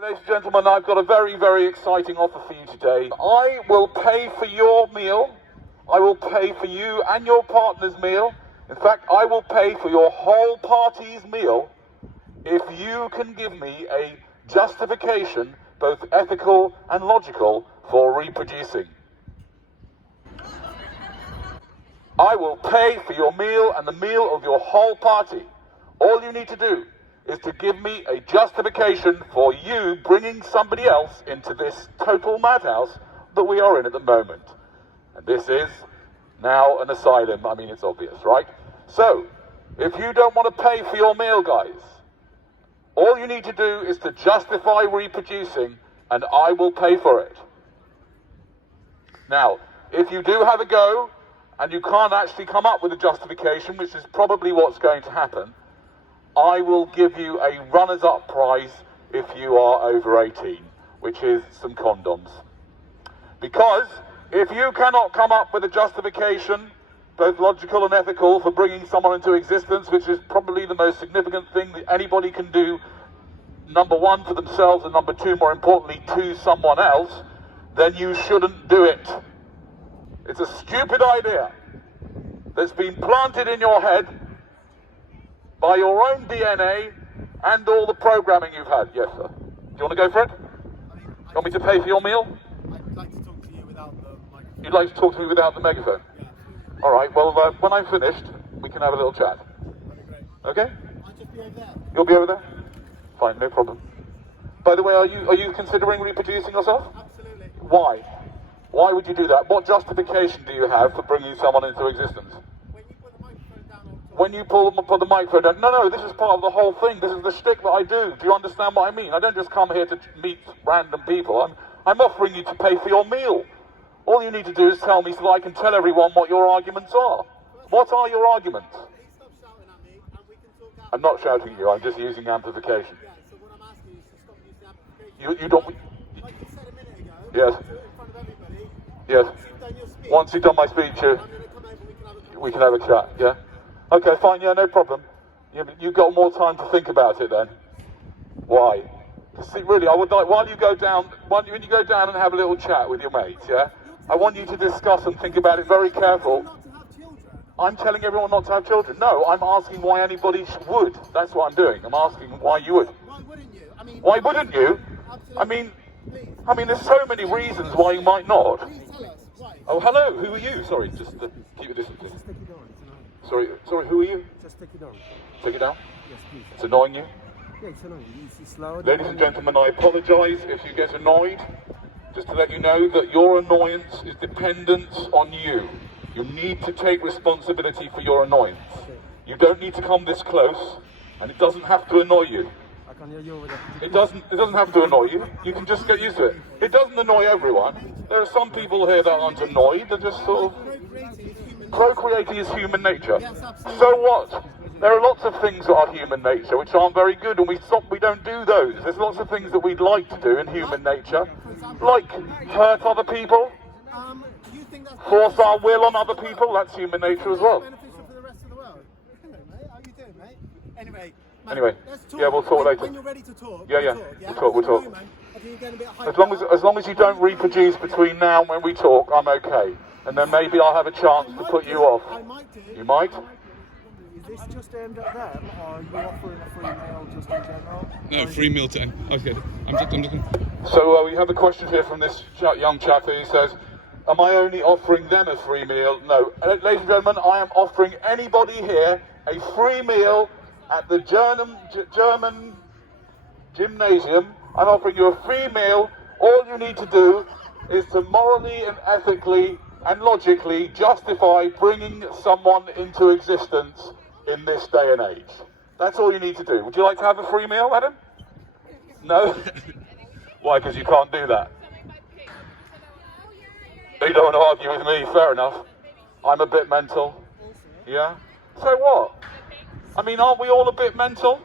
Ladies and gentlemen, I've got a very, very exciting offer for you today. I will pay for your meal. I will pay for you and your partner's meal. In fact, I will pay for your whole party's meal if you can give me a justification, both ethical and logical, for reproducing. I will pay for your meal and the meal of your whole party. All you need to do is to give me a justification for you bringing somebody else into this total madhouse that we are in at the moment. And this is now an asylum. I mean, it's obvious, right? So, if you don't want to pay for your meal, guys, all you need to do is to justify reproducing, and I will pay for it. Now, if you do have a go, and you can't actually come up with a justification, which is probably what's going to happen, I will give you a runners-up prize if you are over 18, which is some condoms. Because if you cannot come up with a justification, both logical and ethical, for bringing someone into existence, which is probably the most significant thing that anybody can do, number one, for themselves, and number two, more importantly, to someone else, then you shouldn't do it. It's a stupid idea that's been planted in your head by your own DNA and all the programming you've had. Yes, sir. Do you want to go for it? You want me to pay for your meal? I'd like to talk to you without the microphone. You'd like to talk to me without the megaphone? Yeah, absolutely. All right, well, when I'm finished, we can have a little chat. That'd be great. Okay? I'll just be over there. You'll be over there? Fine, no problem. By the way, are you considering reproducing yourself? Absolutely. Why? Why would you do that? What justification do you have for bringing someone into existence? When you put the microphone down, I'll talk. When you put the microphone down, no, this is part of the whole thing. This is the shtick that I do. Do you understand what I mean? I don't just come here to meet random people. I'm offering you to pay for your meal. All you need to do is tell me so that I can tell everyone what your arguments are. What are your arguments? Please stop shouting at me and we can talk out. I'm not shouting at you, I'm just using amplification. Yeah, so what I'm asking you is to stop using amplification. You don't... Like you said a minute ago. Yes. Do it in front of everybody. Yes. Once you've done your speech. Once you've done my speech, I'm going to come over, we can have a chat, yeah? Okay, fine, yeah, no problem. You've got more time to think about it then. Why? See, really, I would like, when you go down and have a little chat with your mates, yeah? I want you to discuss and think about it very careful. not to have children. I'm telling everyone not to have children. No, I'm asking why anybody would. That's what I'm doing. I'm asking why you would. Why wouldn't you? I mean, Why wouldn't you? Absolutely. Please. I mean, there's so many reasons why you might not. Please tell us. Why? Oh, hello, who are you? Sorry, just keep it distant, please. Just take it down. Sorry, who are you? Just take it down. Take it down. Yes, please. It's annoying you? Yeah, it's annoying. It's loud. Ladies and gentlemen, I apologise if you get annoyed. Just to let you know that your annoyance is dependent on you. You need to take responsibility for your annoyance. Okay. You don't need to come this close, and it doesn't have to annoy you. I can hear you over there. It doesn't have to annoy you. You can just get used to it. It doesn't annoy everyone. There are some people here that aren't annoyed. They're just sort of... Procreating is human nature. So what? There are lots of things that are human nature which aren't very good, and we don't do those. There's lots of things that we'd like to do in human nature, like hurt other people, You think that's force our will on other people. That's human nature as well. beneficial for the rest of the world? Hello, mate. How you doing, mate? Anyway. Mate, Anyway, let's talk. yeah, we'll talk later. When you're ready to talk. Yeah, we'll yeah, talk, we'll talk. At the moment, I think you're getting a bit hyped As long as you don't reproduce between now and when we talk, I'm okay. And then maybe I'll have a chance to put you off. I might do. You might? Is this just aimed at them, or are you offering a free meal just in general? No, free meal to... Okay, I'm looking... So we have a question here from this young chap here. He says, am I only offering them a free meal? No. Ladies and gentlemen, I am offering anybody here a free meal at the German gymnasium. I'm offering you a free meal. All you need to do is to morally and ethically and logically justify bringing someone into existence in this day and age. That's all you need to do. Would you like to have a free meal, Adam? No? Why? Because you can't do that. You don't want to argue with me, fair enough. I'm a bit mental. Yeah? So what? I mean, aren't we all a bit mental?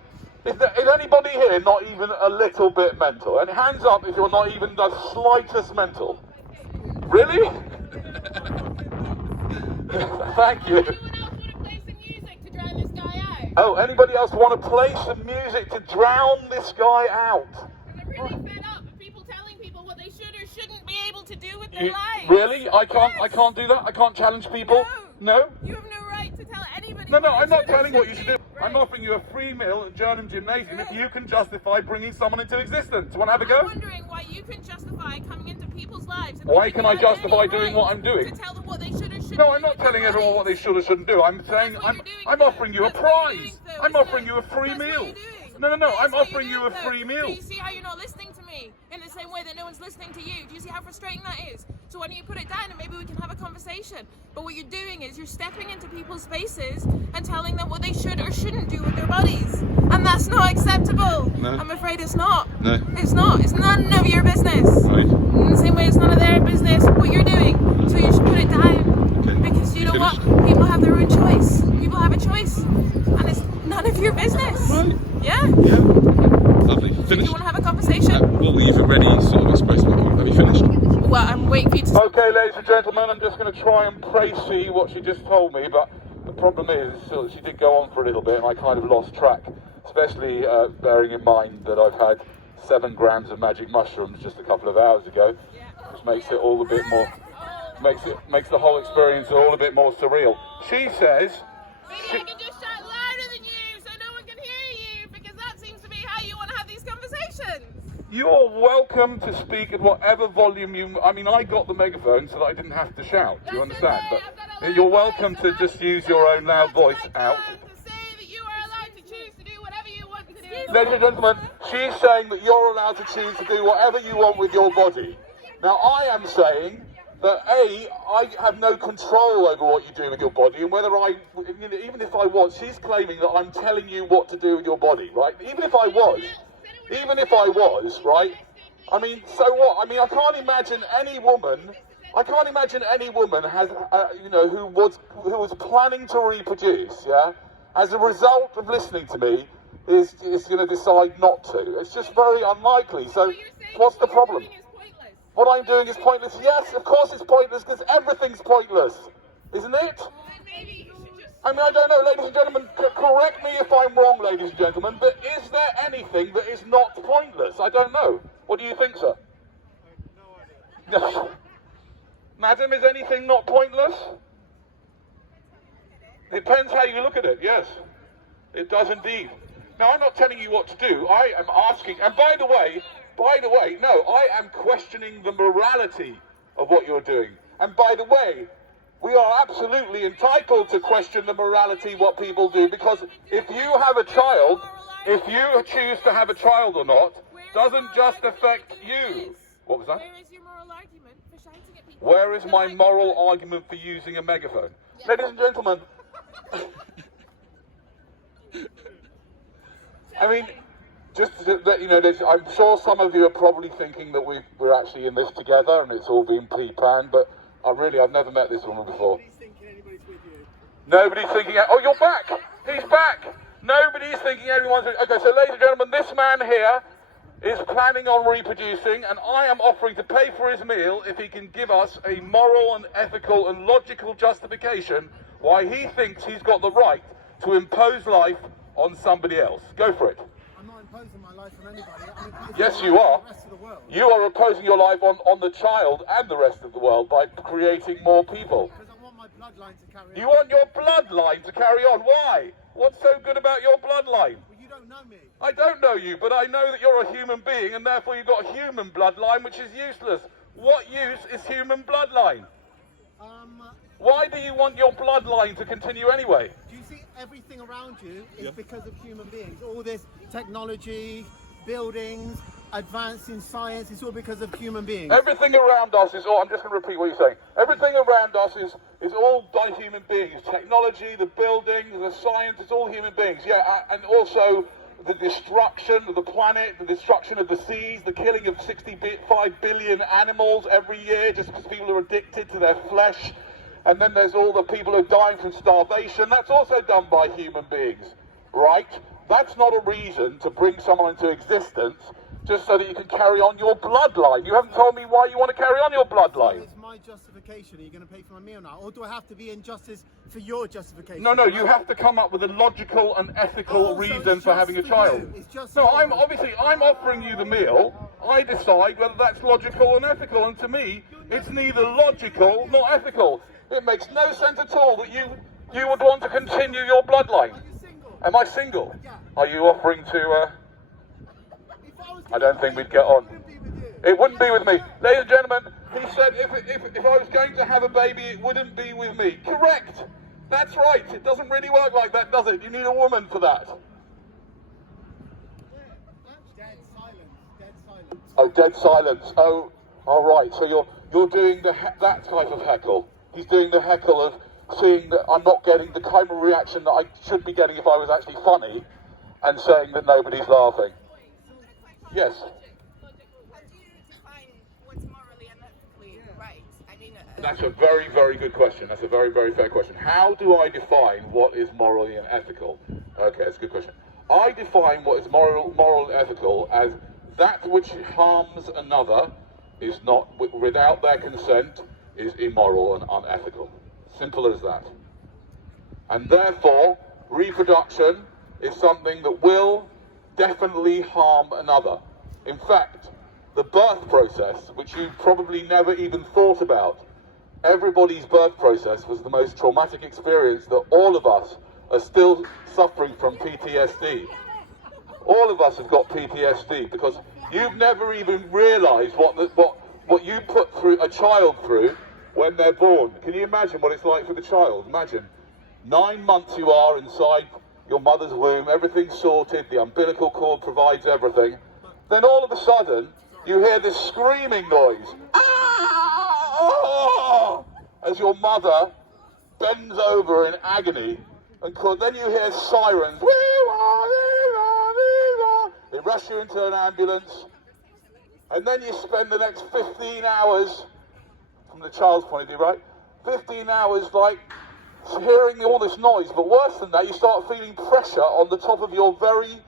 Is anybody here not even a little bit mental? And hands up if you're not even the slightest mental. Really? Thank you. Oh, anybody else want to play some music to drown this guy out? lives. Really? I can't do that? I can't challenge people? No? You have no right to tell anybody. No, what I'm they not should or telling what you shouldn't should do. do. I'm Right. offering you a free meal at Jernham Gymnasium if Right. you can justify bringing someone into existence. Want to have a go? I'm wondering why you can justify coming into people's lives. And Why you can think I you have justify any doing right what I'm doing? To tell them what they should or shouldn't No, do I'm not with their telling everyone what they bodies. should or shouldn't do. I'm saying That's what you're doing, I'm though. offering you a That's what you're prize. doing, though, I'm isn't offering it? you a free That's what meal. you're doing. No, That's I'm what offering you're you a doing, free though. meal. Do you see how you're not listening to me in the same way that no one's listening to you? Do you see how frustrating that is? So why don't you put it down and maybe we can have a conversation? But what you're doing is you're stepping into people's spaces and telling them what they should or shouldn't do with their bodies. And that's not acceptable. No. I'm afraid it's not. No. It's not. It's none of your business. Right. In the same way it's none of their business what you're doing. So you should put it down. Okay. Because you know Finished? what? People have their own choice. People have a choice. And it's none of your business. Right. Yeah? Yeah. Lovely. Do Finished? you want to have a conversation? Well, you've already sort of expressed what you want. Have you finished? Well, I'm waiting for you to... Okay, ladies and gentlemen, I'm just going to try and précis what she just told me, but the problem is she did go on for a little bit and I kind of lost track, especially bearing in mind that I've had 7 grams of magic mushrooms just a couple of hours ago, which makes it all a bit more, makes the whole experience all a bit more surreal. She says... Maybe I can just shout louder than you so no one can hear you, because that seems to be how you want to have these conversations. You're welcome to speak at whatever volume you... I mean, I got the megaphone so that I didn't have to shout, do you understand? But you're welcome to just use your own loud voice out. To say that you are allowed to choose to do whatever you want to do. Ladies and gentlemen, she's saying that you're allowed to choose to do whatever you want with your body. Now, I am saying that A, I have no control over what you do with your body, and whether I, even if I was, she's claiming that I'm telling you what to do with your body, right? Even if I was, right? I mean, so what? I mean, I can't imagine any woman has, who was planning to reproduce, yeah, as a result of listening to me, is going to decide not to. It's just very unlikely. So, what's the problem? What I'm doing is pointless. Yes, of course it's pointless, because everything's pointless, isn't it? I mean, I don't know, ladies and gentlemen, correct me if I'm wrong, ladies and gentlemen, but is there anything that is not pointless? I don't know. What do you think, sir? No. Madam, is anything not pointless? It depends how you look at it, yes. It does indeed. Now, I'm not telling you what to do. I am asking, and by the way, no, I am questioning the morality of what you're doing. And by the way, we are absolutely entitled to question the morality of what people do, because if you have a child, if you choose to have a child or not, doesn't just affect you. What was that? Where is your moral argument for shouting at people? Where is my moral argument for using a megaphone? Ladies and gentlemen, I mean, just to let you know, I'm sure some of you are probably thinking that we're actually in this together and it's all been pre-planned, but I've never met this woman before. Nobody's thinking anybody's with you. Nobody's thinking, oh, you're back! He's back! Nobody's thinking anyone's... Okay, so ladies and gentlemen, this man here is planning on reproducing, and I am offering to pay for his meal if he can give us a moral and ethical and logical justification why he thinks he's got the right to impose life on somebody else. Go for it. I'm not imposing my life on anybody. I'm imposing Yes, my you life are. on the rest of the world. You are imposing your life on the child and the rest of the world by creating more people. Because I want my bloodline to carry You on. want your bloodline to carry on. Why? What's so good about your bloodline? Well, you don't know me. I don't know you, but I know that you're a human being, and therefore you've got a human bloodline, which is useless. What use is human bloodline? Why do you want your bloodline to continue anyway? Do you see everything around you is because of human beings? All this technology, buildings, advancing science, it's all because of human beings. Everything around us is all, I'm just going to repeat what you're saying. Everything around us is all by human beings. Technology, the buildings, the science, it's all human beings. Yeah, and also the destruction of the planet, the destruction of the seas, the killing of 65 billion animals every year just because people are addicted to their flesh. And then there's all the people who are dying from starvation. That's also done by human beings, right? That's not a reason to bring someone into existence just so that you can carry on your bloodline. You haven't told me why you want to carry on your So bloodline. it's my justification. Are you going to pay for my meal now? Or do I have to be in justice for your justification? No, you have to come up with a logical and ethical Oh, so reason it's for just having a for child. you. It's just No, for I'm you. offering you the meal. I decide whether that's logical and ethical, and to me, It's neither logical nor ethical. It makes no sense at all that you would want to continue your bloodline. Are you single? Am I single? Yeah. Are you offering to... If I was I don't think we'd get on. It wouldn't be with you. It wouldn't be with me. Ladies and gentlemen, he said if I was going to have a baby, it wouldn't be with me. Correct. That's right. It doesn't really work like that, does it? You need a woman for that. Dead silence. Dead silence. Oh, dead silence. Oh, all right. So you're doing that type of heckle. He's doing the heckle of seeing that I'm not getting the kind of reaction that I should be getting if I was actually funny, and saying that nobody's laughing. Yes. How do you define what's morally and ethically right? I mean, That's a very, very good question. That's a very, very fair question. How do I define what is morally and ethical? Okay, that's a good question. I define what is moral and ethical as that which harms another is not, without their consent, is immoral and unethical. Simple as that. And therefore, reproduction is something that will definitely harm another. In fact, the birth process, which you probably never even thought about, everybody's birth process was the most traumatic experience that all of us are still suffering from PTSD. All of us have got PTSD because you've never even realised what you put through a child through when they're born. Can you imagine what it's like for the child? Imagine 9 months you are inside your mother's womb, everything's sorted, the umbilical cord provides everything. Then all of a sudden, you hear this screaming noise. Ah! As your mother bends over in agony, and then you hear sirens. They rush you into an ambulance, and then you spend the next 15 hours, from the child's point of view, right? 15 hours like hearing all this noise, but worse than that, you start feeling pressure on the top of your very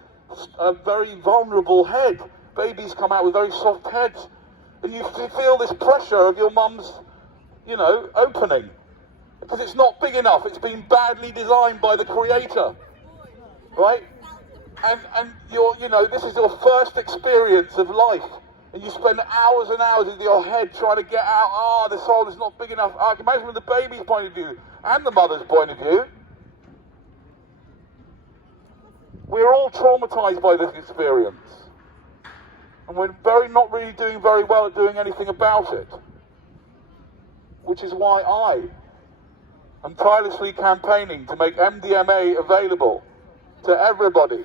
vulnerable head. Babies come out with very soft heads, and you feel this pressure of your mum's, opening, because it's not big enough. It's been badly designed by the creator, right? And this is your first experience of life, and you spend hours and hours with your head trying to get out. This hole is not big enough. I can imagine from the baby's point of view and the mother's point of view. We're all traumatized by this experience, and we're not really doing very well at doing anything about it, which is why I am tirelessly campaigning to make MDMA available to everybody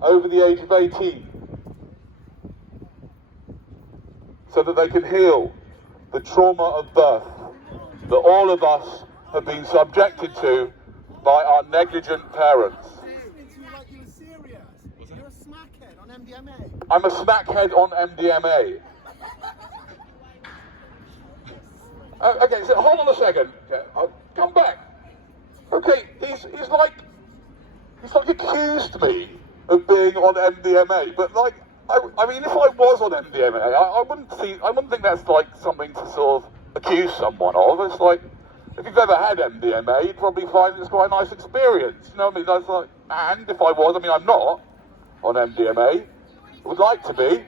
over the age of 18, so that they can heal the trauma of birth that all of us have been subjected to by our negligent parents. Like you were serious. You're a smackhead on MDMA. I'm a smackhead on MDMA. Okay, so hold on a second. Okay, I'll come back. Okay, he's like accused me of being on MDMA, but I mean, if I was on MDMA, I wouldn't think that's like something to sort of accuse someone of. It's like, if you've ever had MDMA, you'd probably find it's quite a nice experience. You know what I mean? That's like, and if I was, I mean, I'm not on MDMA. I would like to be.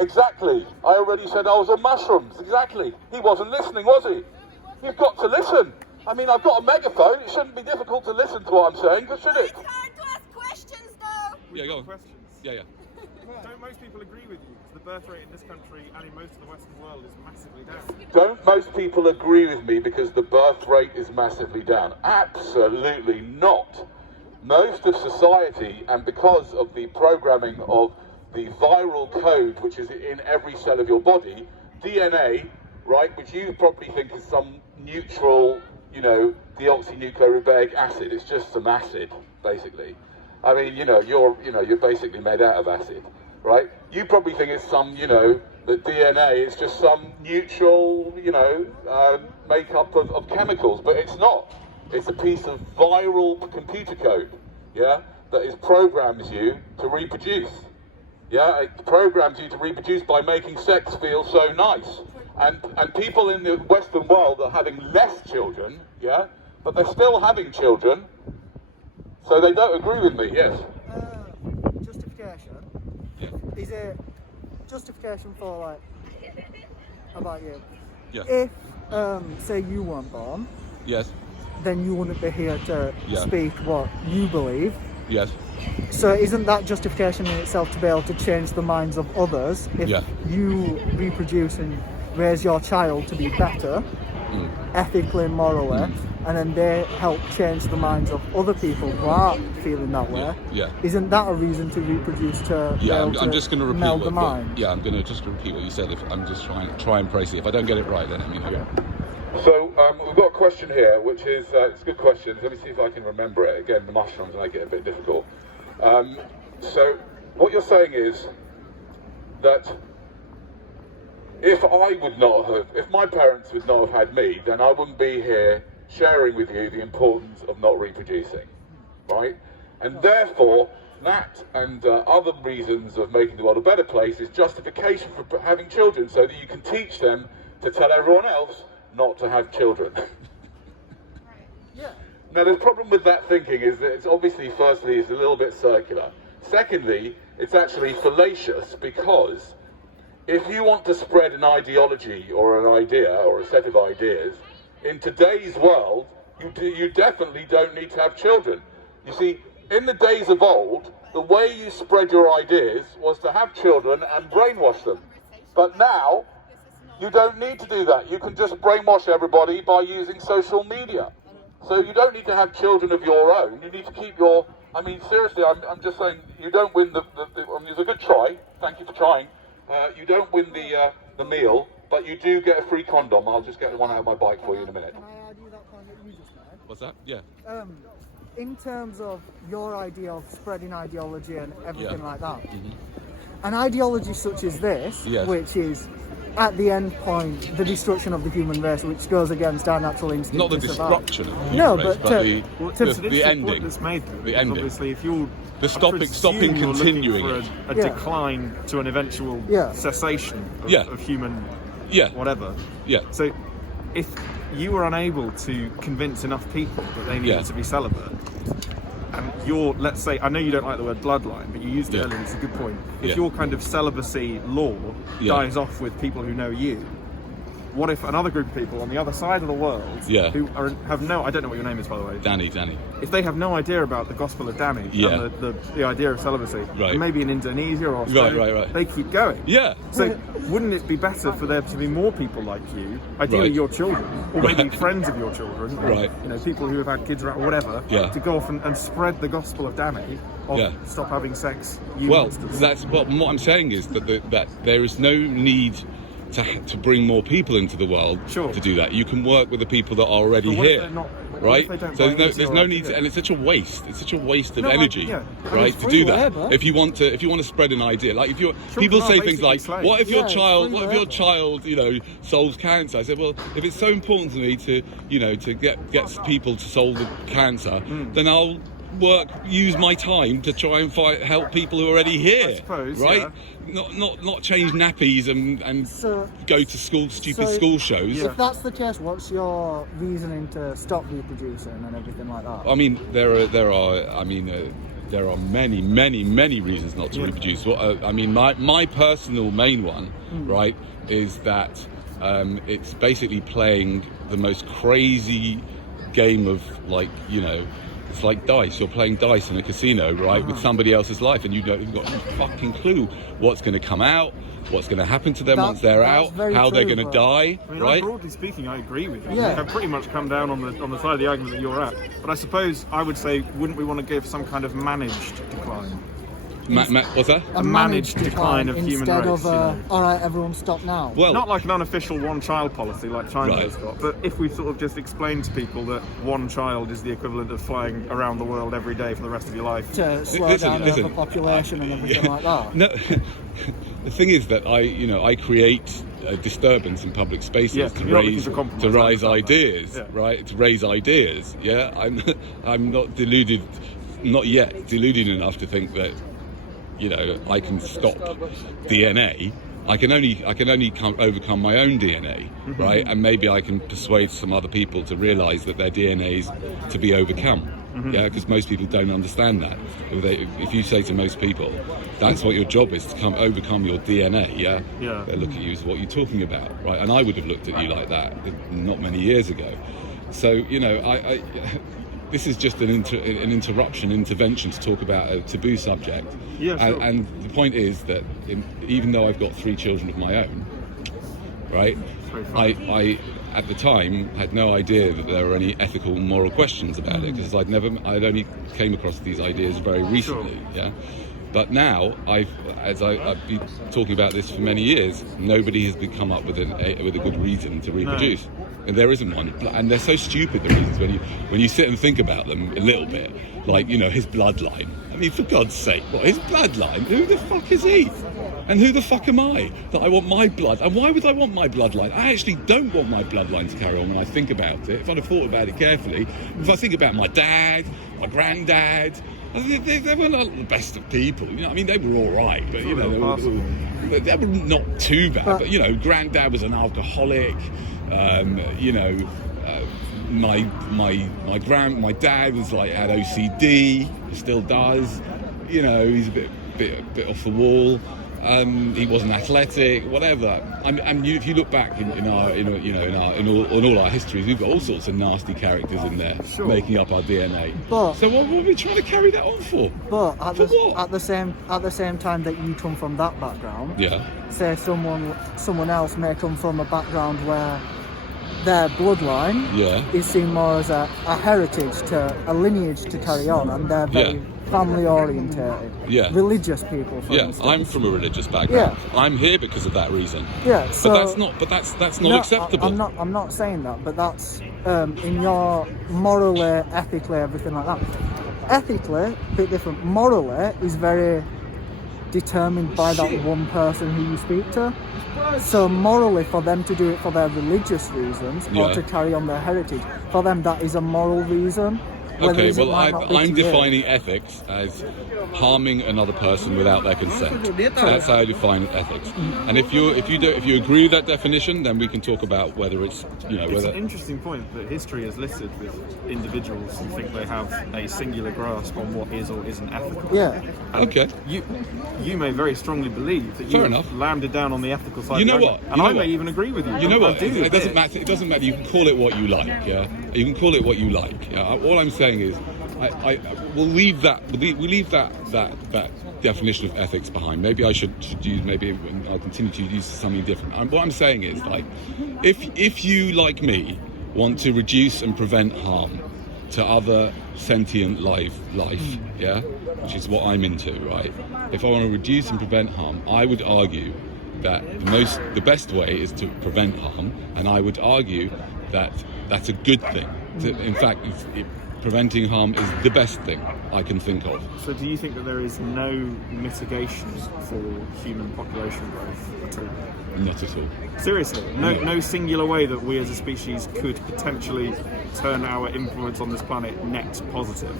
Exactly. I already said I was on mushrooms. Exactly. He wasn't listening, was he? You've got to listen. I mean, I've got a megaphone. It shouldn't be difficult to listen to what I'm saying, should it? It's hard to ask questions, though. Yeah, go on. Questions. Yeah. Don't most people agree with you? The birth rate in this country and in most of the Western world is massively down. Don't most people agree with me because the birth rate is massively down? Absolutely not. Most of society, and because of the programming of the viral code which is in every cell of your body, DNA, right, which you probably think is some neutral, deoxynucleorubic acid. It's just some acid, basically. I mean, you're basically made out of acid, right? You probably think it's some, that DNA is just some neutral, makeup of chemicals, but it's not. It's a piece of viral computer code, yeah, that programs you to reproduce. Yeah, it programs you to reproduce by making sex feel so nice. And people in the Western world are having less children, yeah, but they're still having children, so they don't agree with me, yes. Justification. Yeah. Is it justification for about you. Yes. If, say you weren't born, Yes. then you wouldn't be here to Yeah. speak what you believe. Yes. So isn't that justification in itself to be able to change the minds of others if Yeah. you reproduce and raise your child to be better, ethically and morally, and then they help change the minds of other people who aren't feeling that way? Yeah. Isn't that a reason to reproduce to be Yeah, able I'm to just going to repeat meld the what. mind? Yeah, I'm going to just repeat what you said. If I'm just try and praise it. If I don't get it right, then I mean, yeah. So we've got a question here, which is it's a good question. Let me see if I can remember it. Again, the mushrooms make it a bit difficult. So what you're saying is that if my parents would not have had me, then I wouldn't be here sharing with you the importance of not reproducing, right? And therefore, that and other reasons of making the world a better place is justification for having children, so that you can teach them to tell everyone else not to have children. Yeah. Now, the problem with that thinking is that it's obviously, firstly, it's a little bit circular. Secondly, it's actually fallacious, because if you want to spread an ideology or an idea or a set of ideas, in today's world, you definitely don't need to have children. You see, in the days of old, the way you spread your ideas was to have children and brainwash them. But now, you don't need to do that. You can just brainwash everybody by using social media. So you don't need to have children of your own. You need to keep your... I mean, seriously, I'm just saying, you don't win I mean, it's a good try. Thank you for trying. You don't win the meal, but you do get a free condom. I'll just get one out of my bike for you in a minute. Can I argue that point that you just made? What's that? Yeah. In terms of your idea of spreading ideology and everything Yeah. like that, an ideology such as this, Yes. which is at the end point the destruction of the human race, which goes against our natural instinct. Not the to survive. destruction of the No, human race, but but to- the ending. Point that's made, The ending. Obviously, if you're The stopping presume you're continuing looking it. for a Yeah. decline to an eventual Yeah. cessation of, Yeah. of human Yeah. whatever. Yeah. So, if you were unable to convince enough people that they needed Yeah. to be celibate, and you're, let's say, I know you don't like the word bloodline, but you used it Yeah. earlier, it's a good point. If Yeah. your kind of celibacy law Yeah. dies off with people who know you, what if another group of people on the other side of the world Yeah. who have no, I don't know what your name is, by the way, Danny. if they have no idea about the gospel of Danny Yeah. and the idea of celibacy, Right. and maybe in Indonesia or Australia, right. they keep going. Yeah. So wouldn't it be better for there to be more people like you, ideally Right. your children, or maybe Right. friends of your children, or, Right. you know, people who have had kids or whatever, Yeah. to go off and spread the gospel of Danny of Yeah. stop having sex, you Well, monsters. that's what I'm saying is that there is no need to bring more people into the world Sure. to do that. You can work with the people that are already But what if here. they're not- what Right, if they don't so buy into there's your no need, idea? and it's such a waste. It's such a waste of No, energy, yeah. I mean, right, it's to free do that. labour. If you want to spread an idea, like if people Children say are things like, basically slaves. "What if your Yeah, it's child? free What if your labour. child, solves cancer?" I said, "Well, if it's so important to me to get people to solve the cancer, then I'll use my time to try and help people who are already here, I suppose, right? yeah. Not change nappies and So- go to stupid so school shows." Yeah. If that's the case, what's your reasoning to stop reproducing and everything like that? I mean, there are many reasons not to reproduce. I mean, my personal main one, right, is that it's basically playing the most crazy game of it's like dice. You're playing dice in a casino, right, with somebody else's life, and you've got no fucking clue what's going to come out, what's going to happen to them once they're That's out, very how they're true, going to bro. die, I mean, right? broadly speaking, I agree with you. Yeah. I've pretty much come down on the side of the argument that you're at. But I suppose I would say, wouldn't we want to give some kind of managed decline? What's that? a managed decline of human instead race, of you know. all right, everyone stop now. Well, Not like an unofficial one-child policy like China Right. has got, but if we sort of just explain to people that one child is the equivalent of flying around the world every day for the rest of your life. to slow listen, down overpopulation and everything like that. No, the thing is that I create a disturbance in public spaces Yeah, to you're not looking for compromise, I raise understand that. ideas, Yeah. right? To raise ideas. Yeah, I'm not deluded, not yet deluded enough to think that I can stop DNA. I can only overcome my own DNA, right? And maybe I can persuade some other people to realise that their DNA is to be overcome, Yeah, because most people don't understand that. If you say to most people, that's what your job is, to overcome your DNA, yeah, they look at you as what you're talking about, right? And I would have looked at you like that not many years ago. So, you know, I this is just an intervention to talk about a taboo subject. Yeah, sure. And the point is that even though I've got 3 children of my own, right, I at the time had no idea that there were any ethical, moral questions about it, because I'd only came across these ideas very recently. Yeah. But now, I've been talking about this for many years. Nobody has come up with a good reason to reproduce, and there isn't one. And they're so stupid, the reasons, when you sit and think about them a little bit. Like, you know, his bloodline. I mean, for God's sake, what, his bloodline? Who the fuck is he? And who the fuck am I that I want my blood? And why would I want my bloodline? I actually don't want my bloodline to carry on when I think about it. If I'd have thought about it carefully, if I think about my dad, my granddad, they were not the best of people. You know, I mean, they were all right, but you know, they were not too bad. But you know, granddad was an alcoholic. You know, my dad was like, had OCD, still does. You know, he's a bit off the wall. He wasn't athletic, whatever. And if you look back in all our histories, we've got all sorts of nasty characters in there, making up our DNA. But so what are we trying to carry that on for? But at the same time that you come from that background, say someone else may come from a background where their bloodline is seen more as a heritage, a lineage to carry on, and they're very family orientated, religious people. For instance. I'm from a religious background. I'm here because of that reason. So but that's not acceptable. I'm not saying that, but that's in your morally, ethically, everything like that. Ethically, a bit different. Morally is very determined by that one person who you speak to. So morally, for them to do it for their religious reasons or to carry on their heritage, for them that is a moral reason. Okay, well, I'm defining ethics as harming another person without their consent. That's how I define ethics. And if you agree with that definition, then we can talk about whether it's It's an interesting point that history is littered with individuals who think they have a singular grasp on what is or isn't ethical. Yeah. And okay. You may very strongly believe that you have landed down on the ethical side. You know what? And I may even agree with you. You know what? It doesn't matter. It doesn't matter. You can call it what you like. Yeah. You can call it what you like. Yeah? All I'm saying is, we'll leave that definition of ethics behind. Maybe I should use. Maybe I'll continue to use something different. And what I'm saying is, like, if you, like me, want to reduce and prevent harm to other sentient life, yeah, which is what I'm into, right? If I want to reduce and prevent harm, I would argue that the best way is to prevent harm, and I would argue that that's a good thing. In fact, preventing harm is the best thing I can think of. So do you think that there is no mitigation for human population growth at all? Not at all. Seriously? No singular way that we as a species could potentially turn our influence on this planet net positive?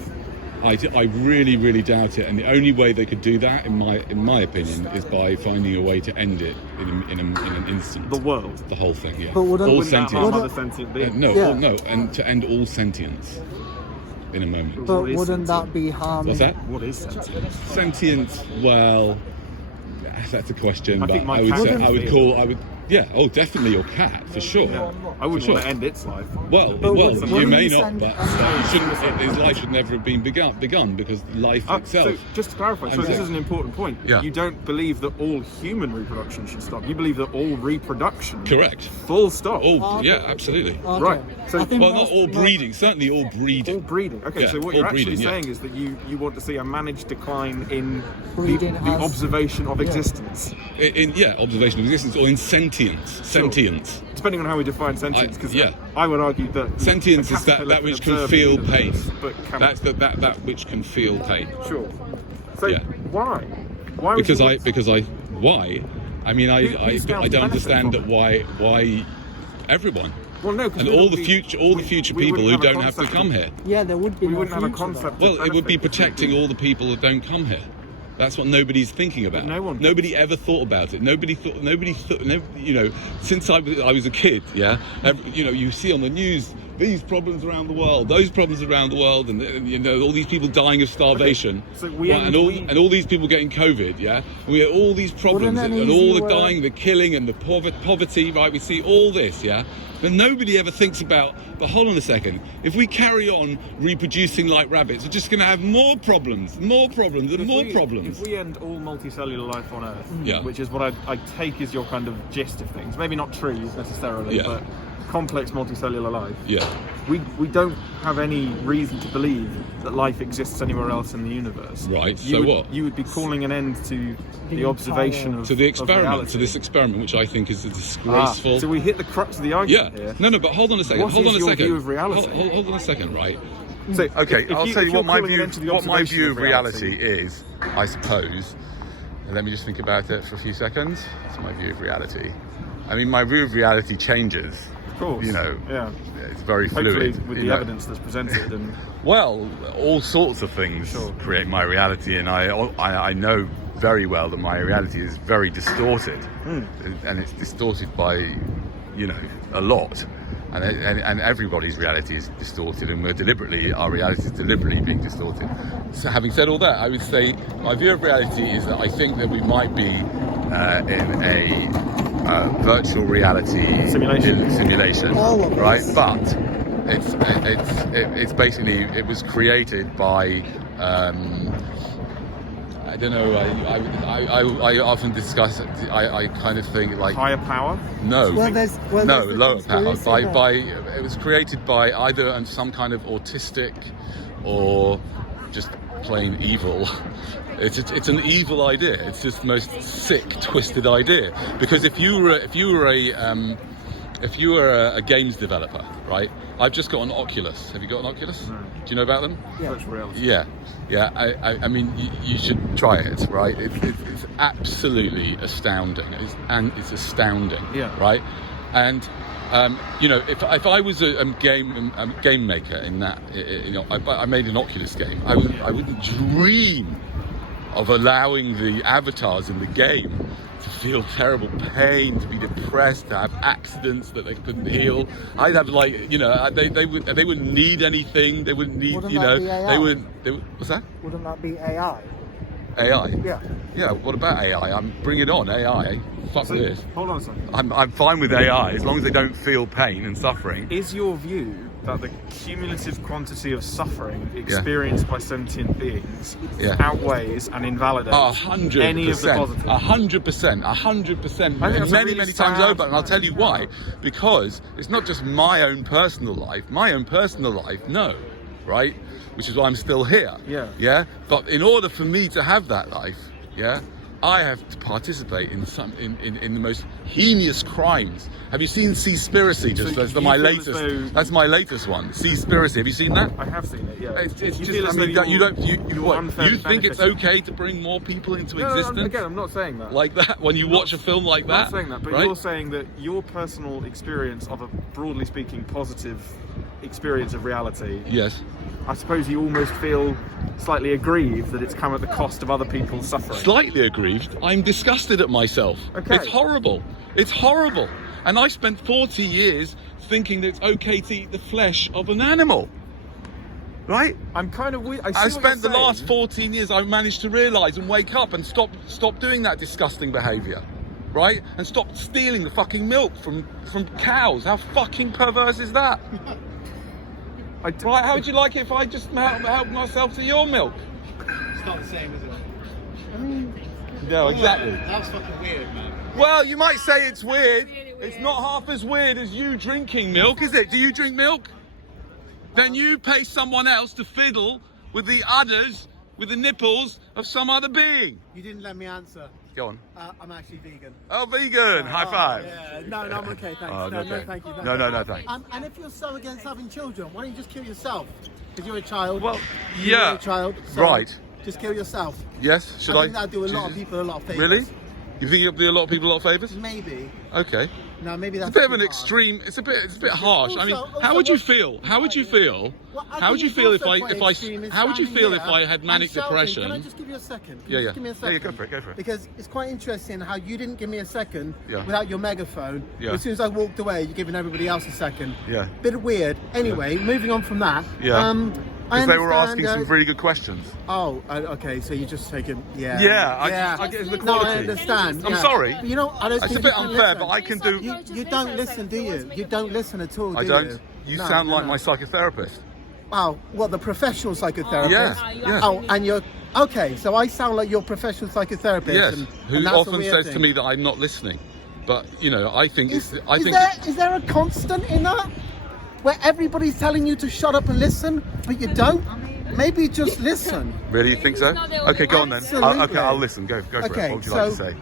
I really, really doubt it, and the only way they could do that, in my opinion, is by finding a way to end it in an instant. The world? The whole thing, yeah. But wouldn't that harm other sentient beings? No, and to end all sentience in a moment. But wouldn't that be harming? What's that? What is sentience? Sentience, well, that's a question, but think definitely your cat, for sure. Yeah. I wouldn't want to end its life. Well, you may not, but his life should never have been begun because life itself. So just to clarify, this is an important point. Yeah. You don't believe that all human reproduction should stop. You believe that all reproduction. Correct. Full stop. Yeah, absolutely. Okay. Right. So, not all breeding. Certainly all breeding. All breeding. Okay. Yeah, so what you're actually breeding, saying is that you want to see a managed decline in Breeding the observation of existence. In observation of existence, or in sentience. Sentience. Depending on how we define sentience, because I would argue that sentience is that which can feel pain. That's that which can feel pain. Sure. So why? Why? Because why? I mean, I don't understand that why everyone. Well, no, and all the future people who don't have to come here. Yeah, there would be. We wouldn't have a concept. Well, it would be protecting all the people that don't come here. That's what nobody's thinking about. Nobody ever thought about it. Nobody thought. You know, since I was a kid, you see on the news these problems around the world, those problems around the world, and you know, all these people dying of starvation, So we right, and all these people getting COVID, yeah, and we have all these problems, Wouldn't and an all easy the way- dying, the killing, and the poverty, right? We see all this, yeah, but nobody ever thinks about. But hold on a second, if we carry on reproducing like rabbits, we're just going to have more problems, and more problems. If we end all multicellular life on Earth, Yeah. which is what I take is your kind of gist of things, maybe not trees necessarily, Yeah. but complex multicellular life, Yeah. we don't have any reason to believe that life exists anywhere else in the universe. Right, You so would, what? You would be calling an end to the entire- observation of To the of experiment, reality. to this experiment, which I think is a disgraceful. So we hit the crux of the Yeah, argument here. no, but hold on a second. What hold is on a your second. view of reality? Hold on a second, right? So Okay, if I'll you- tell if you you're what my calling an view, end to the what my observation view of reality is, I suppose. And let me just think about it for a few seconds. That's my view of reality. I mean, my view of reality changes. Of course. You know, Yeah. it's very Hopefully fluid. with you the know. evidence that's presented and Well, all sorts of things Sure. create my reality, and I know very well that my reality is very distorted, and it's distorted by, you know, a lot, and everybody's reality is distorted, and our reality is deliberately being distorted. So, having said all that, I would say my view of reality is that I think that we might be in a virtual reality simulation, All of right? us. But it's basically, it was created by I don't know, I often discuss it. I kind of think like higher power. no Well, there's the lower power conspiracy by it was created by either some kind of autistic or just plain evil. It's an evil idea. It's just the most sick, twisted idea. Because if you were a games developer, right? I've just got an Oculus. Have you got an Oculus? No. Do you know about them? Yeah. Virtual reality. Yeah. I mean, you should try it, right? It's absolutely astounding. It's astounding. Yeah. Right. And you know, if I was a game maker in that, you know, I made an Oculus game. I wouldn't dream of allowing the avatars in the game to feel terrible pain, to be depressed, to have accidents that they couldn't heal. I'd have, like, you know, they wouldn't need anything. They wouldn't need, Wouldn't you that know, be AI? they would. What's that? Wouldn't that be AI? AI. Yeah. Yeah. What about AI? Bring it on, AI. Fuck So, this. hold on a second. I'm fine with AI as long as they don't feel pain and suffering. Is your view that the cumulative quantity of suffering experienced by sentient beings Yeah. outweighs and invalidates any of the 100%, positives? 100%, I think that's a many really times sad- over, and I'll tell you why. Because it's not just my own personal life. No, right? Which is why I'm still here. Yeah. But in order for me to have that life, I have to participate in the most heinous crimes. Have you seen Seaspiracy? So That's you my feel as latest. though- That's my latest one. Seaspiracy. Have you seen that? I have seen it, yeah. It's You just, feel I as mean, though you don't. you're What, unfairly you think it's benefited. okay to bring more people into No, existence? again, I'm not saying that. Like that when you watch a film like I'm that. not saying that, but right? you're saying that your personal experience of a, broadly speaking, positive experience of reality, Yes. I suppose you almost feel slightly aggrieved that it's come at the cost of other people's suffering. Slightly aggrieved. I'm disgusted at myself. Okay. It's horrible. It's horrible. And I spent 40 years thinking that it's okay to eat the flesh of an animal. Right? I'm kind of weird. I spent the last 14 years, I managed to realise and wake up and stop doing that disgusting behaviour. Right? And stop stealing the fucking milk from cows. How fucking perverse is that? Right, how would you like it if I just help myself to your milk? It's not the same, is it? No, exactly. That's fucking weird, man. Well, you might say it's weird. really weird. It's not half as weird as you drinking milk, is it? Do you drink milk? Then you pay someone else to fiddle with the udders, with the nipples of some other being. You didn't let me answer. Go on. I'm actually vegan. Oh, vegan. High five. Yeah, no, I'm okay, thanks. Oh, no, okay. thank you. No, thanks. And if you're so against having children, why don't you just kill yourself? Because you're a child. Well, You're yeah. a child. So Right. Just kill yourself. Yes, should I? think that'd do a lot of people a lot of favours. Really? You think you'll do a lot of people a lot of favours? Maybe. Okay. No, maybe that's It's a bit of too an hard. extreme. It's a bit harsh. I mean, Also, how would you what- feel? How would you feel? Well, I How would think you feel it's if also I quite extreme is how would you standing feel if here I had manic and shouting. depression? Can I just give you a second? Can Yeah, you yeah. just give me a Yeah, second? yeah, go for it, go for it. Because it's quite interesting how you didn't give me a second Yeah. without your megaphone. Yeah. As soon as I walked away, you're giving everybody else a second. Yeah. Bit weird. Anyway, moving on from that. Yeah. I Because they were understand, asking some really good questions. Okay, so you just taken, yeah. Yeah, yeah. I get the No, I quality. understand. I'm yeah. sorry. But you know, I don't It's think a bit you can unfair, listen. but I can do. You don't listen, do you? You don't listen at all, do I you? don't. You No, sound no, like no. my psychotherapist. Wow, what, the professional psychotherapist? Yeah, yeah. Oh, and you're okay. So I sound like your professional psychotherapist. Yes. and Who that's a often weird says thing. to me that I'm not listening, but you know, I think Is, it's. I is think. there a constant in that where everybody's telling you to shut up and listen, but you don't? Maybe just listen. Really, you think so? not the only Okay, go on then. Absolutely. Okay, I'll listen. Go for it. Okay, What would you so like to say?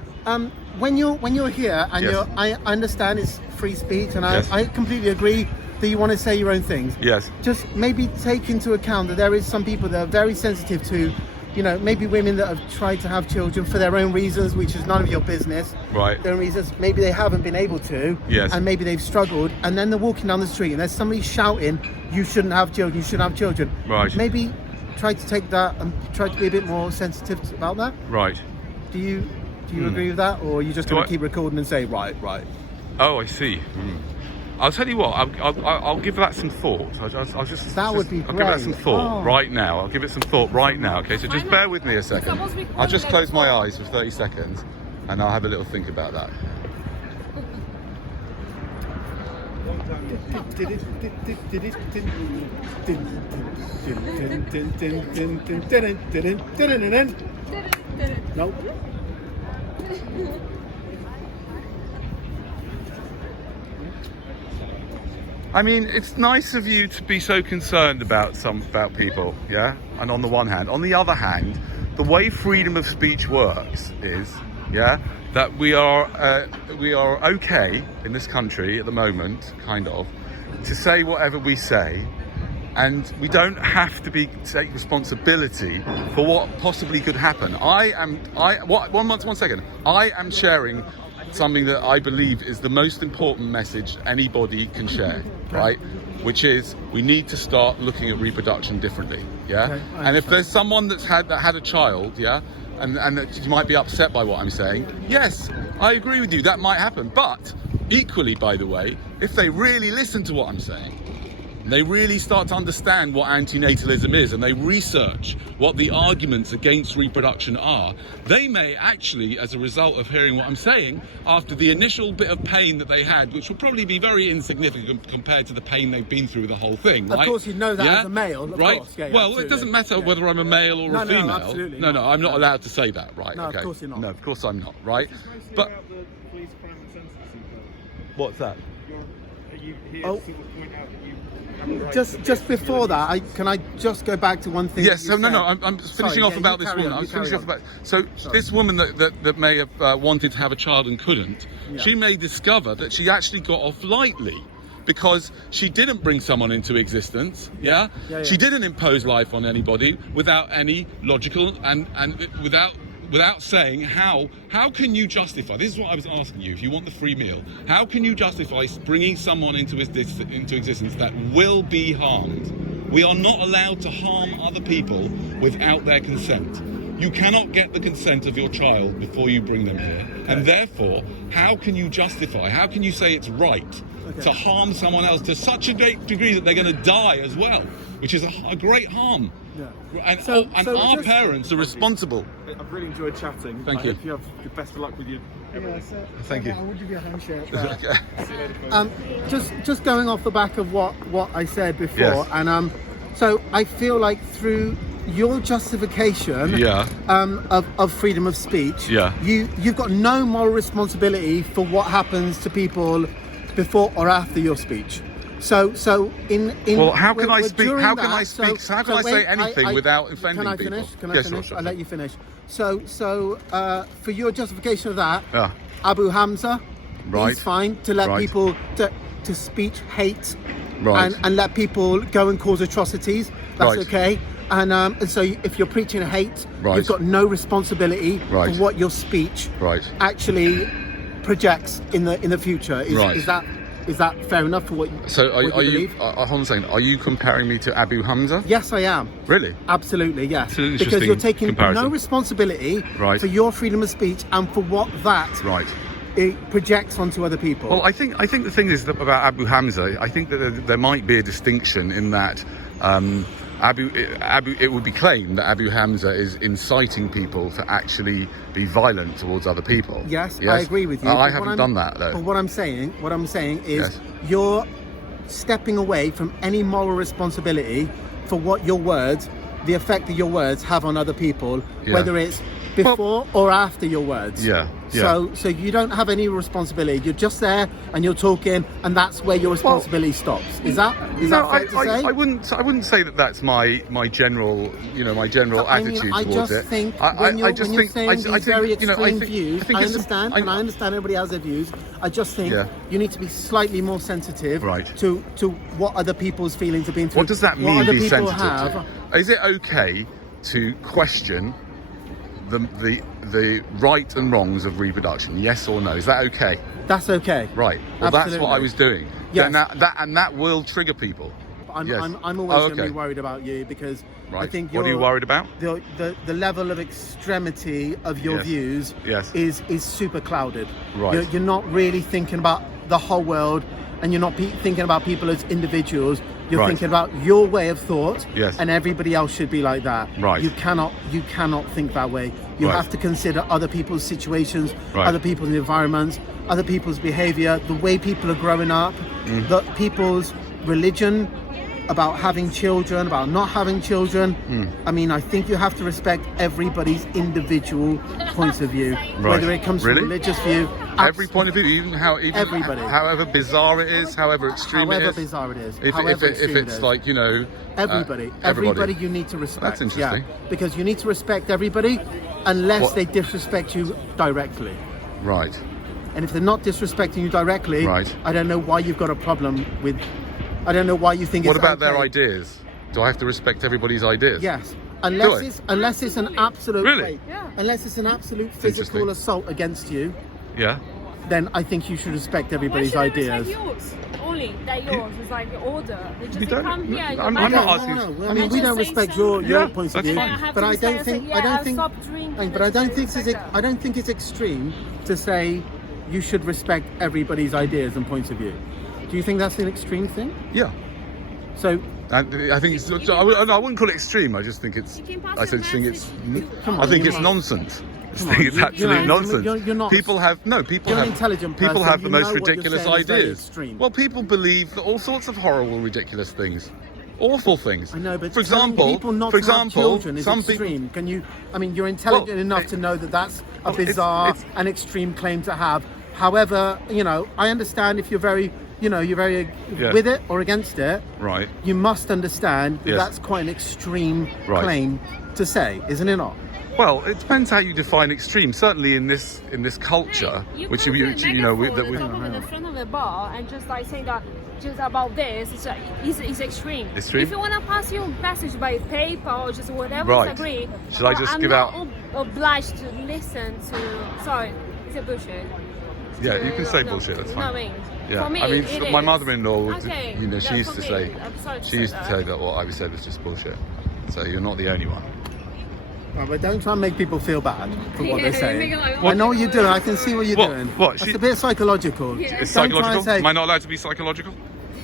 when you're here and Yes. I understand it's free speech, and Yes. I completely agree that you want to say your own things. Yes. Just maybe take into account that there is some people that are very sensitive to, you know, maybe women that have tried to have children for their own reasons, which is none of your business. Right. Their own reasons, maybe they haven't been able to. Yes. And maybe they've struggled, and then they're walking down the street and there's somebody shouting, "You shouldn't have children. You shouldn't have children." Right. Maybe try to take that and try to be a bit more sensitive about that. Right. Do you agree with that, or are you just Do going I- to keep recording and say right? Oh, I see. I'll tell you what. I'll give that some thought. I'll just. That would be I'll give that great. some thought Oh. right now. I'll give it some thought right now. Okay, so just bear with me a second. Someone's recording I'll just it close my before. eyes for 30 seconds, and I'll have a little think about that. Nope. I mean, it's nice of you to be so concerned about people, yeah. And on the one hand, on the other hand, the way freedom of speech works is, yeah, that we are okay in this country at the moment, kind of, to say whatever we say, and we don't have to take responsibility for what possibly could happen. One second. I am sharing something that I believe is the most important message anybody can share, right? Which is we need to start looking at reproduction differently, yeah? Okay, I And if there's someone that had a child, yeah, and that you might be upset by what I'm saying, yes, I agree with you, that might happen. But equally, by the way, if they really listen to what I'm saying, they really start to understand what antinatalism is, and they research what the arguments against reproduction are, they may actually, as a result of hearing what I'm saying, after the initial bit of pain that they had, which will probably be very insignificant compared to the pain they've been through with the whole thing, Of right? course, you know that Yeah? as a male, of right? course. Yeah, yeah, well, absolutely. it doesn't matter Yeah. whether I'm a male or No, a no, female. absolutely No, not. I'm not allowed to say that, right? No, of okay. course you're not. No, of course I'm not, right? But about the police crime and sentencing code. what's that? Are you here Oh. to sort of point out that you have a right Just before that, can I just go back to one thing? Yes, that you so no, said? I'm finishing Sorry, off yeah, about you this carry woman. on, I'm you carry finishing off on. about. So this woman that may have wanted to have a child and couldn't, Yeah. she may discover that she actually got off lightly because she didn't bring someone into existence. Yeah, Yeah, yeah. She didn't impose life on anybody without any logical and without saying how can you justify, this is what I was asking you, if you want the free meal, how can you justify bringing someone into existence that will be harmed? We are not allowed to harm other people without their consent. You cannot get the consent of your child before you bring them here. And therefore, how can you justify, how can you say it's right to harm someone else to such a great degree that they're going to die as well, which is a great harm. Yeah. And, So our just- parents are responsible. I've really enjoyed chatting. Thank I you. hope you have the best of luck with your everything. Thank you. I will give you a handshake. Okay. Just going off the back of what I said before, Yes. and so I feel like through your justification Yeah. of freedom of speech, Yeah. you've got no moral responsibility for what happens to people before or after your speech. So in Well, how can I we're speak? during How can that, I speak? so- How can so I say wait, anything without offending Can I people? finish? Can I Yes, finish? sure, I'll let sure. you finish. So for your justification of that, Yeah. Abu Hamza, Right. he's fine to let Right. people to speech hate Right. and let people go and cause atrocities. That's Right. okay. And so if you're preaching hate, Right. you've got no responsibility Right. for what your speech Right. actually projects in the future. Right. Is that fair enough for what you, So what are you you? believe? Hold on a second. Are you comparing me to Abu Hamza? Yes, I am. Really? Absolutely, yes. It's an Because interesting you're taking comparison. no responsibility Right. for your freedom of speech and for what that Right. it projects onto other people. Well, I think the thing is that about Abu Hamza. I think that there might be a distinction in that. It would be claimed that Abu Hamza is inciting people to actually be violent towards other people. Yes, I agree with you. I But what haven't I'm- done that though. But what I'm saying is Yes. you're stepping away from any moral responsibility for what your words, the effect that your words have on other people, Yeah. whether it's before or after your words. Yeah, yeah. So you don't have any responsibility. You're just there and you're talking, and that's where your responsibility stops. Is that fair to say? I wouldn't say that that's my general I mean, attitude I towards just it. think I when you're just saying think these very extreme views, I it's- understand, and I understand everybody has their views. I just think Yeah. you need to be slightly more sensitive Right. to what other people's feelings have been through. What does that mean? What other Be people sensitive have. to? Is it okay to question the right and wrongs of reproduction? Yes or no? Is that okay? That's okay. Right. Well, that's what I Absolutely. was doing. Yes. Then that will trigger people. I'm, Yes. I'm always going to okay. be worried about you because I Right. think What are you you're- worried about? the level of extremity of your Yes. views Yes. is super clouded. Right. You're not really thinking about the whole world, and you're not thinking about people as individuals. You're Right. thinking about your way of thought, Yes. and everybody else should be like that. Right. You cannot think that way. You Right. have to consider other people's situations, Right. other people's environments, other people's behavior, the way people are growing up, Mm. the people's religion, about having children, about not having children. Mm. I mean, I think you have to respect everybody's individual points of view, Right. whether it comes Really? from religious view. Every point of view, even Everybody. however bizarre it is, however extreme However it is. bizarre it is, If however extreme it's it is. like Everybody you need to respect. That's interesting. Yeah, because you need to respect everybody unless What- they disrespect you directly. Right. And if they're not disrespecting you directly, Right. I don't know why you've got a problem with. I don't know why you think What it's about their okay. ideas? Do I have to respect everybody's ideas? Yes, Do unless it's an absolute Really? unless it's an absolute physical interesting. assault against you, Yeah. then I think you should respect everybody's Why should ideas. they respect yours? Only that yours is like the order. They just You don't- come here. I'm you're not mad. asking- No. I And mean, we just don't say respect so. your Yeah, points of that's view, fine. I have but to I respect don't and think say, I yeah, don't think stop drinking. but I don't think it's extreme to say you should respect everybody's ideas and points of view. Do you think that's an extreme thing? Yeah. So And I think it's. I wouldn't call it extreme. I just think it's. You can pass I the think it's. Come I on, think you it's must- nonsense. I Come think on, it's you- absolute you're nonsense. you're not. People have You're an intelligent people person, have you the most know what you're ridiculous saying is very ideas. extreme. Well, people believe all sorts of horrible, ridiculous things, awful things. I know, but for telling example, people not for to have example, children is some extreme. people. Can you? I mean, you're intelligent Well, enough to know that that's a it's- bizarre it's- and extreme claim to have. However, I understand if you're very, you're very Yeah. with it or against it. Right. You must understand that Yes. that's quite an extreme Right. claim to say, isn't it not? Well, it depends how you define extreme. Certainly in this culture, You can't that put a we megaphone on top of the front of the bar and just like saying that just about this is extreme. Extreme? If you want to pass your message by paper or just whatever, Right. agree. Should I but just I'm give not out- obliged to listen to. Sorry, it's a bullshit. Yeah, you can say No, bullshit. That's you know fine. what I mean? Yeah, For me, I mean, it my is. mother-in-law would, Okay, she yeah, used for to me, say, I'm sorry to she say used to that. say that what I said was just bullshit. So you're not the only one. Right, but don't try and make people feel bad for what Yeah, they're saying. make it like- I know what you're doing. I can see what you're What? doing. What? It's She- a bit psychological. Yeah. It's Don't try and psychological. say- Am I not allowed to be psychological?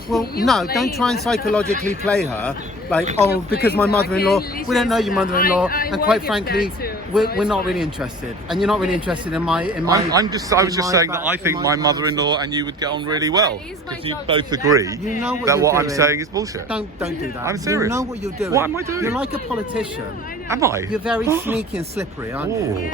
Well, You no, play don't try and that. psychologically play her. Like, oh, because my play that. mother-in-law, Okay, we don't know your listen, mother-in-law, I and work quite with frankly, that too, we're so it's not fine. really interested, and you're not really interested in my. I was just saying that I in think my back- mother-in-law and you would get on really well It's my because you job both too, agree that's You know what that you're what I'm doing. saying is bullshit. Don't do that. I'm serious. You know what you're doing. What am I doing? You're like a politician. Am I? You're very sneaky and slippery, aren't Oh. you?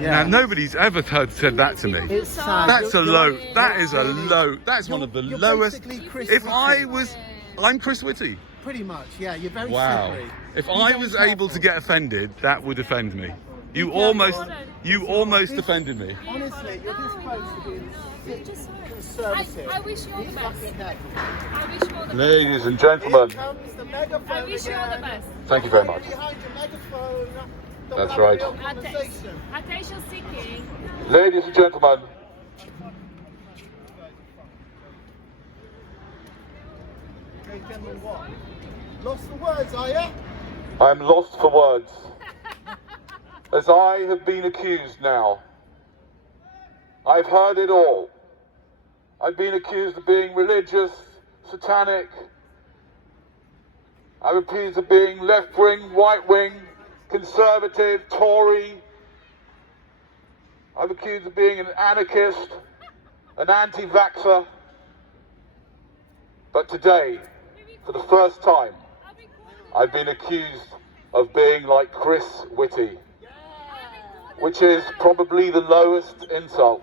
Now nobody's ever said that to me. It's sad. That's a You're- low. you're- That is a you're- low. That's one of the you're lowest. basically Chris If I Whitty. was, I'm Chris Whitty. Pretty much, yeah. You're very Wow. slippery. If Be I very was careful. able to get offended, that would offend me. You almost offended me. Honestly, you're this close to being conservative. I wish you all the best. Fucking heck. I wish you all the best. Ladies and gentlemen, Here comes the megaphone I wish you all the again. best. thank you very much. Behind your megaphone. Don't That's have a right. real conversation. Attention seeking. Ladies and gentlemen, Okay, gentlemen, what? Lost for words, are you? I'm lost for words. As I have been accused now. I've heard it all. I've been accused of being religious, satanic. I'm accused of being left-wing, right-wing, conservative, Tory. I'm accused of being an anarchist, an anti-vaxxer. But today, for the first time, I've been accused of being like Chris Whitty, which is probably the lowest insult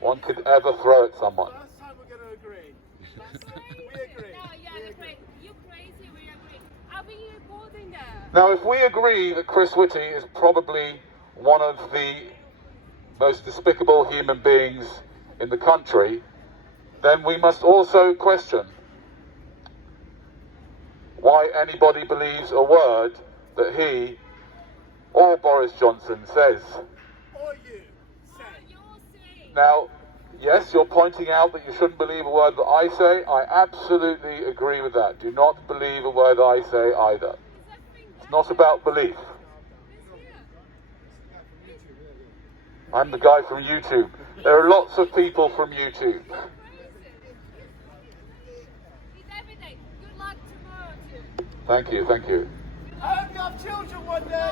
one could ever throw at someone. First time we're going to agree. We agree. No, yeah, you're crazy. We agree. I'll be recording that. Now, if we agree that Chris Whitty is probably one of the most despicable human beings in the country, then we must also question why anybody believes a word that he or Boris Johnson says. Or you say. You're saying. Now, yes, you're pointing out that you shouldn't believe a word that I say. I absolutely agree with that. Do not believe a word I say either. It's not about belief. I'm the guy from YouTube. There are lots of people from YouTube. It's every day. Good luck tomorrow too. Thank you, thank you. I hope you have children one day.